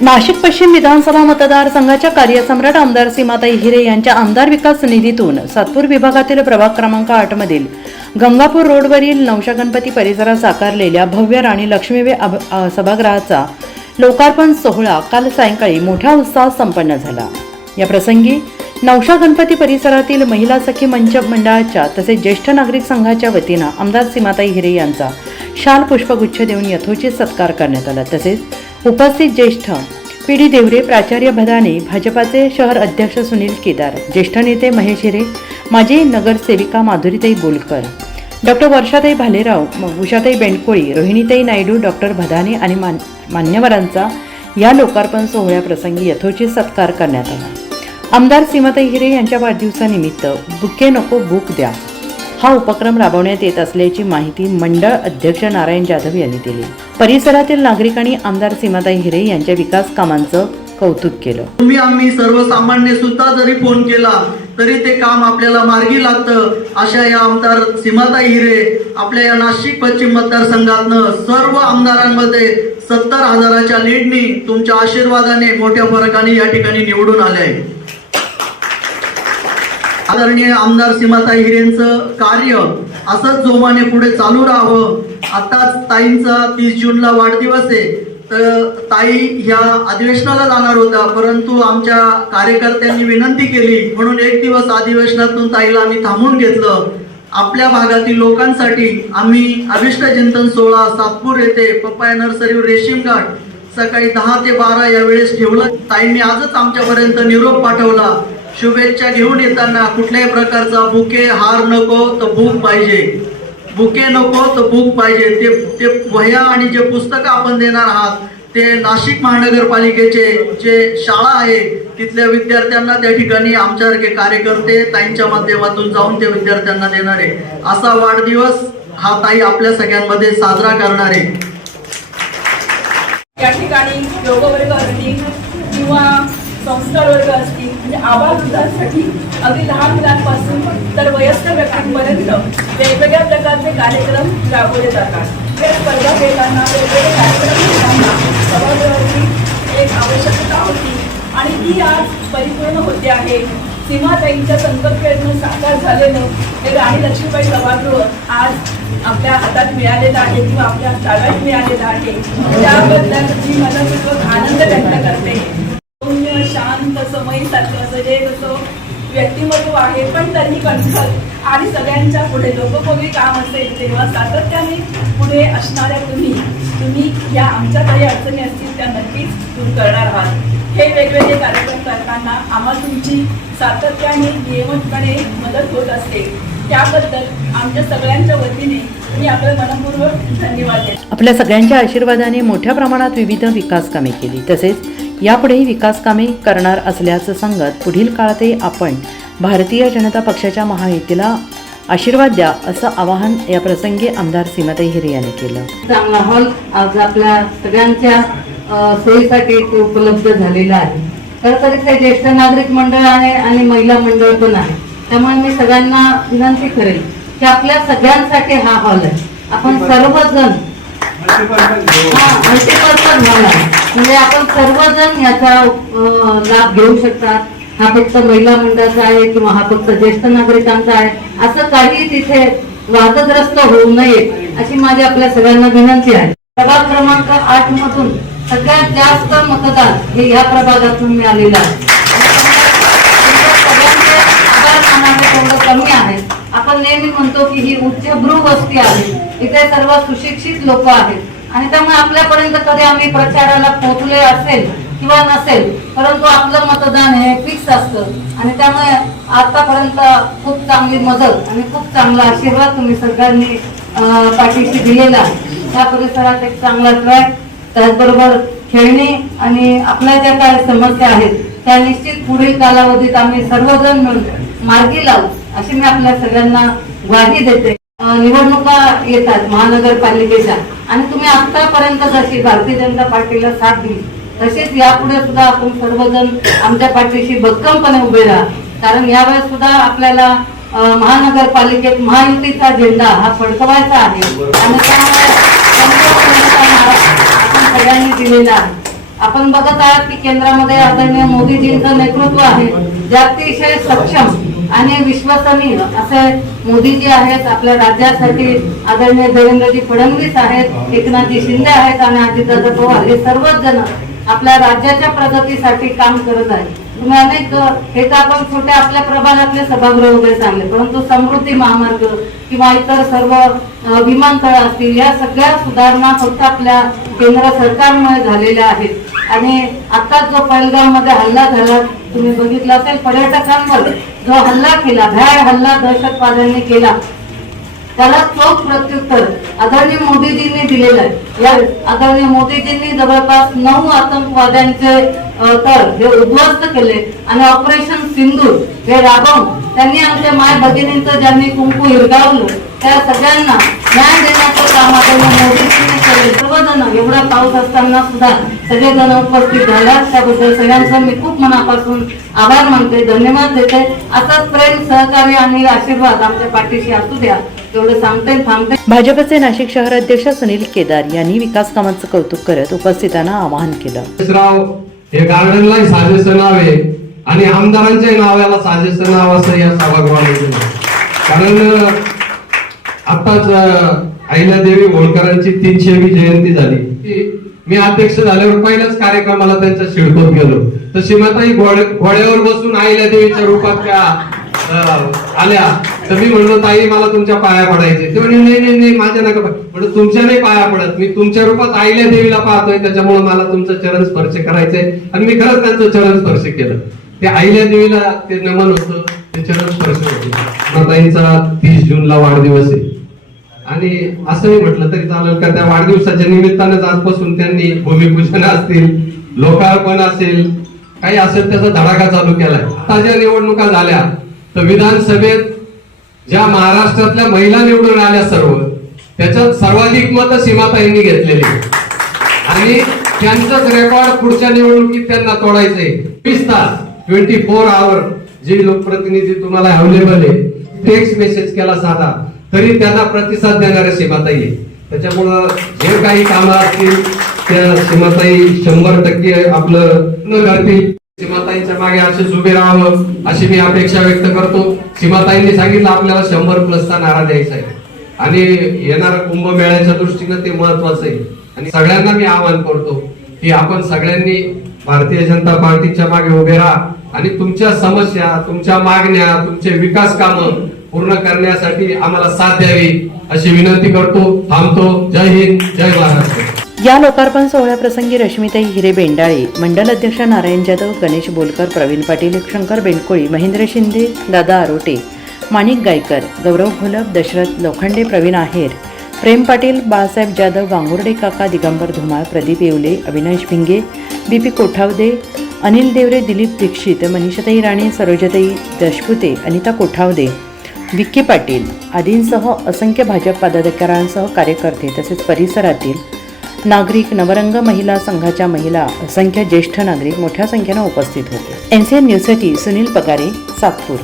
नाशिक पश्चिम विधानसभा मतदारसंघाच्या कार्यसम्राट आमदार सीमाताई हिरे यांच्या आमदार विकास निधीतून सातपूर विभागातील प्रभाग क्रमांक आठ मधील गंगापूर रोडवरील नवशा गणपती परिसरात साकारलेल्या भव्य राणी लक्ष्मीबाई सभागृहाचा लोकार्पण सोहळा काल सायंकाळी मोठ्या उत्साहात संपन्न झाला. या प्रसंगी नवशा गणपती परिसरातील महिला सखी मंच मंडळाच्या तसेच ज्येष्ठ नागरिक संघाच्या वतीनं आमदार सीमाताई हिरे यांचा शाल पुष्पगुच्छ देऊन यथोचित सत्कार करण्यात आला. तसेच उपस्थित ज्येष्ठ पी डी देवरे प्राचार्य भदाने भाजपाचे शहर अध्यक्ष सुनील केदार ज्येष्ठ नेते महेश हिरे माजी नगरसेविका माधुरीताई बोलकर डॉक्टर वर्षाताई भालेराव उषाताई बेंडकोळी रोहिणीताई नायडू डॉक्टर भदाने आणि मान मान्यवरांचा या लोकार्पण सोहळ्याप्रसंगी यथोचित सत्कार करण्यात आला. आमदार सीमाताई हिरे यांच्या वाढदिवसानिमित्त बुके नको बुक द्या. हा उपक्रम राबवण्यात येत असल्याची माहिती मंडळ अध्यक्ष नारायण जाधव यांनी दिली. परिसरातील नागरिकांनी आमदार सीमाताई हिरे यांच्या विकास कामांचं कौतुक केलं. तुम्ही आम्ही सर्वसामान्य सुद्धा जरी फोन केला तरी ते काम आपल्याला मार्गी लागतं. अशा या आमदार सीमाताई हिरे आपल्या या नाशिक पश्चिम मतदारसंघातनं सर्व आमदारांमध्ये सत्तर हजाराच्या लीडनी तुमच्या आशीर्वादाने मोठ्या फरकाने या ठिकाणी निवडून आले आहे आदरणीय आमदार सीमाताई हिरेंचं कार्य असंच जोमाने पुढे चालू राहावं. आताच ताईंचा तीस जूनला वाढदिवस आहे. तर ताई ह्या अधिवेशनाला जाणार होता परंतु आमच्या कार्यकर्त्यांनी विनंती केली. म्हणून एक दिवस अधिवेशनातून ताईला आम्ही थांबून घेतलं. आपल्या भागातील लोकांसाठी आम्ही अभिष्ट चिंतन सोहळा सातपूर येथे पप्पाया नर्सरीवर रेशीम घाट सकाळी दहा ते बारा या वेळेस ठेवलं. ताईंनी आजच आमच्यापर्यंत निरोप पाठवला. शुभेच्छा घेऊन येताना कुठल्याही प्रकारचा बुके हार नको तर बुक पाहिजे. बुके नको तर बुक पाहिजे. ते ते वह्या आणि जे पुस्तकं आपण देणार आहात ते नाशिक महानगरपालिकेचे जे शाळा आहे तिथल्या विद्यार्थ्यांना त्या ठिकाणी आमच्यासारखे कार्यकर्ते ताईंच्या माध्यमातून जाऊन ते विद्यार्थ्यांना देणार आहे. असा वाढदिवस हा ताई आपल्या सगळ्यांमध्ये साजरा करणार आहे. या ठिकाणी किंवा संस्कार वर्ग असतील म्हणजे आवाजसाठी अगदी लहान मुलांपासून तर वयस्कर व्यक्तींपर्यंत वेगवेगळ्या प्रकारचे कार्यक्रम राबवले जातात. हे स्पर्धा घेताना वेगवेगळे कार्यक्रम घेताना सभागृहाची एक आवश्यकता होती आणि ती आज परिपूर्ण होते आहे. सीमाताईंच्या संकल्पनेतून साकार झालेलं हे राणी लक्ष्मीबाई सभागृह आज आपल्या हातात मिळालेलं आहे किंवा आपल्या ताब्यात मिळालेलं आहे. त्याबद्दल मी मनपूर्वक आनंद व्यक्त करते. सौम्य शांत समयी सारखं असं जे जसं व्यक्तिमत्व आहे पण तरीही कणखर आणि सगळ्यांच्या पुढे लोकोपयोगी काम असेल तेव्हा सातत्याने पुढे असणाऱ्या तुम्ही तुम्ही या आमच्या काही अडचणी असतील त्या नक्कीच दूर करणार आहात. हे वेगवेगळे कार्यक्रम करताना आम्हाला तुमची सातत्याने नियमितपणे मदत होत असते. त्याबद्दल आमच्या सगळ्यांच्या वतीने मी आपलं मनपूर्वक धन्यवाद आपल्या सगळ्यांच्या आशीर्वादाने मोठ्या प्रमाणात विविध विकास कामे केली तसेच यापुढेही विकास कामे करणार असल्याचं सांगत पुढील काळातही आपण भारतीय जनता पक्षाच्या महायुतीला आशीर्वाद द्या असं आवाहन या प्रसंगी आमदार सीमाताई हिरे यांनी केलं. चांगला हॉल आज आपल्या सगळ्यांच्या सोयीसाठी उपलब्ध झालेला आहे. खरं तर इथे ज्येष्ठ नागरिक मंडळ आहे आणि महिला मंडळ पण आहे. त्यामुळे मी सगळ्यांना विनंती करेल की आपल्या सगळ्यांसाठी हा हॉल आहे. आपण सर्वजण मल्टीपर्पज हॉल आहे म्हणजे आपण सर्वजण याचा लाभ घेऊ शकतात. हा फक्त महिला मंडळाचा आहे किंवा हा फक्त ज्येष्ठ नागरिकांचा आहे. असं काही तिथे वादग्रस्त होऊ नये अशी माझी आपल्या सगळ्यांना विनंती आहे. प्रभाग क्रमांक आठ मधून सगळ्यात जास्त मतदान हे या प्रभागातून मिळालेलं आहे. की ही उच्चभ्रू वस्ती आहे. इथे सर्व सुशिक्षित लोक आहेत. आणि त्यामुळे आपल्यापर्यंत कधी आम्ही प्रचाराला पोहोचले असेल किंवा नसेल परंतु आपलं मतदान हे फिक्स असतं. आणि त्यामुळे आतापर्यंत खूप चांगली मदत आणि खूप चांगला आशीर्वाद तुम्ही सरकारने पाठीशी दिलेला त्या परिसरात एक चांगला ट्रॅक त्याचबरोबर खेळणी आणि आपल्या ज्या काही समस्या आहेत त्या निश्चित पुढील कालावधीत आम्ही सर्वजण मिळून मार्गी लावू अशी मी आपल्या सगळ्यांना ग्वाही देते. निवडणुका येतात महानगरपालिकेच्या. आणि तुम्ही आतापर्यंत जशी भारतीय जनता पार्टीला साथ दिली तसेच यापुढे सुद्धा आपण सर्वजण आमच्या पाठीशी भक्कमपणे उभे राहा. कारण यावेळेस सुद्धा आपल्याला महानगरपालिकेत महायुतीचा झेंडा हा फडकवायचा आहे. आणि त्यामुळे सगळ्यांनी दिलेला आहे. आपण बघत आहात की केंद्रामध्ये आदरणीय मोदीजींचं नेतृत्व आहे. जे अतिशय सक्षम आणि विश्वसनीय असे मोदीजी आहेत आपल्या राज्यासाठी आदरणीय देवेंद्रजी फडणवीस आहेत एकनाथजी शिंदे आहेत आणि अजितदादा पवार हे सर्वच जण आपल्या राज्याच्या प्रगतीसाठी काम करत आहेत. तुम्ही अनेक हे तर आपण छोट्या आपल्या प्रभागातले सभागृह वगैरे सांगले परंतु समृद्धी महामार्ग किंवा इतर सर्व विमानतळ असतील या सगळ्या सुधारणा फक्त आपल्या केंद्र सरकारमुळे झालेल्या आहेत. आणि आता जो पहलगाममध्ये हल्ला झाला तुम्ही बघितला असेल पर्यटकांवर जो हल्ला केला भ्याड हल्ला दहशतवाद्यांनी केला त्याला चोख प्रत्युत्तर आदरणीय मोदीजींनी दिलेलं आहे. या आदरणीय मोदीजींनी जवळपास नऊ आतंकवाद्यांचे तर हे उद्ध्वस्त केले आणि ऑपरेशन सिंदूर हे राबवून त्यांनी आमच्या माय भगिनींचं ज्यांनी कुंकू हिरगावलं त्या सगळ्यांना न्याय देण्याचं काम मोदीजींनी केले सर्वजण एवढा पाऊस असताना सुद्धा सगळेजण उपस्थित झाल्यात त्याबद्दल सगळ्यांचं मी खूप मनापासून आभार मानते धन्यवाद देते. असंच प्रेम सहकार्य आणि आशीर्वाद आमच्या पाठीशी असू द्या. एवढं सांगते थांबते. भाजपचे नाशिक शहर अध्यक्ष सुनील केदार यांनी विकास कामांचं कौतुक करत उपस्थितांना आवाहन केलं. राव हे गार्डनलाही साजेसं नाव आहे आणि आमदारांच्याही नावाला साजेसं नाव असं या सभागृहाने दिलं कारण आताच अं, अहिल्यादेवी होळकरांची तीनशेवी जयंती झाली. मी अध्यक्ष झाल्यावर पहिल्याच कार्यक्रमाला त्यांच्या शिडकोत गेलो. तर सीमाताई घोडे घोड्यावर बसून अहिल्यादेवीच्या रूपात त्या आल्या. तर मी म्हणलो ताई मला तुमच्या पाया पडायचे. ते म्हणजे नाही नाही नाही माझ्या नका पाय-" म्हणलं तुमच्या नाही पाया पडत. मी तुमच्या रूपात आईल्या देवीला पाहतोय. त्याच्यामुळे मला तुमचं चरण स्पर्श करायचंय. आणि मी खरंच त्यांचं चरण स्पर्श केलं. ते आईल्या देवीला ते नमन होतं. ते चरण स्पर्श होते. ताईंचा तीस जूनला वाढदिवस आहे. आणि असंही म्हटलं तरी चालेल का त्या वाढदिवसाच्या निमित्तानेच आजपासून त्यांनी भूमिपूजन असतील लोकार्पण असेल काही असेल त्याचा धडाका चालू केलाय. आता ज्या निवडणुका झाल्या तर विधानसभेत ज्या महाराष्ट्रातल्या महिला निवडून आल्या सर्व त्याच्यात सर्वाधिक मत सीमाताईंनी घेतलेली आणि त्यांचाच रेकॉर्ड पुढच्या निवडणुकीत त्यांना तोडायचंय. वीस तास ट्वेंटी फोर आवर जे लोकप्रतिनिधी तुम्हाला अवेलेबल आहे टेक्स्ट मेसेज केला साधा. तरी त्यांना प्रतिसाद देणारे सीमाताई आहे त्याच्यामुळं जे काही कामं असतील त्या सीमाताई शंभर टक्के आपलं न करतील सीमाताईंच्या मागे असेच उभे राहावं अशी मी अपेक्षा व्यक्त करतो. सीमाताईंनी सांगितलं आपल्याला शंभर प्लसचा नारा द्यायचा आहे. आणि येणाऱ्या कुंभमेळ्याच्या दृष्टीनं ते महत्वाचं आहे. आणि सगळ्यांना मी आवाहन करतो की आपण सगळ्यांनी भारतीय जनता पार्टीच्या मागे उभे राहा. आणि तुमच्या समस्या तुमच्या मागण्या तुमचे विकास कामं पूर्ण करण्यासाठी आम्हाला साथ द्यावी अशी विनंती करतो थांबतो. जय हिंद जय महाराष्ट्र. या लोकार्पण सोहळ्याप्रसंगी रश्मिताई हिरे बेंडाळे मंडल अध्यक्ष नारायण जाधव गणेश बोलकर प्रवीण पाटील शंकर बेंडकोळी महेंद्र शिंदे दादा आरोटे माणिक गायकर गौरव घोलप दशरथ लोखंडे प्रवीण आहेर प्रेम पाटील बाळासाहेब जाधव गांगुर्डे काका दिगंबर धुमाळ प्रदीप येवले अविनाश भिंगे बीपी कोठावदे अनिल देवरे दिलीप दीक्षित मनीषाताई राणे सरोजताई दशपुते अनिता कोठावदे विक्की पाटील आदींसह असंख्य भाजप पदाधिकाऱ्यांसह कार्यकर्ते तसेच परिसरातील नागरिक नवरंग महिला संघाच्या महिला असंख्य ज्येष्ठ नागरिक मोठ्या संख्येनं उपस्थित होते. एम सी एम न्यूजसाठी सुनील पगारे सातपूर.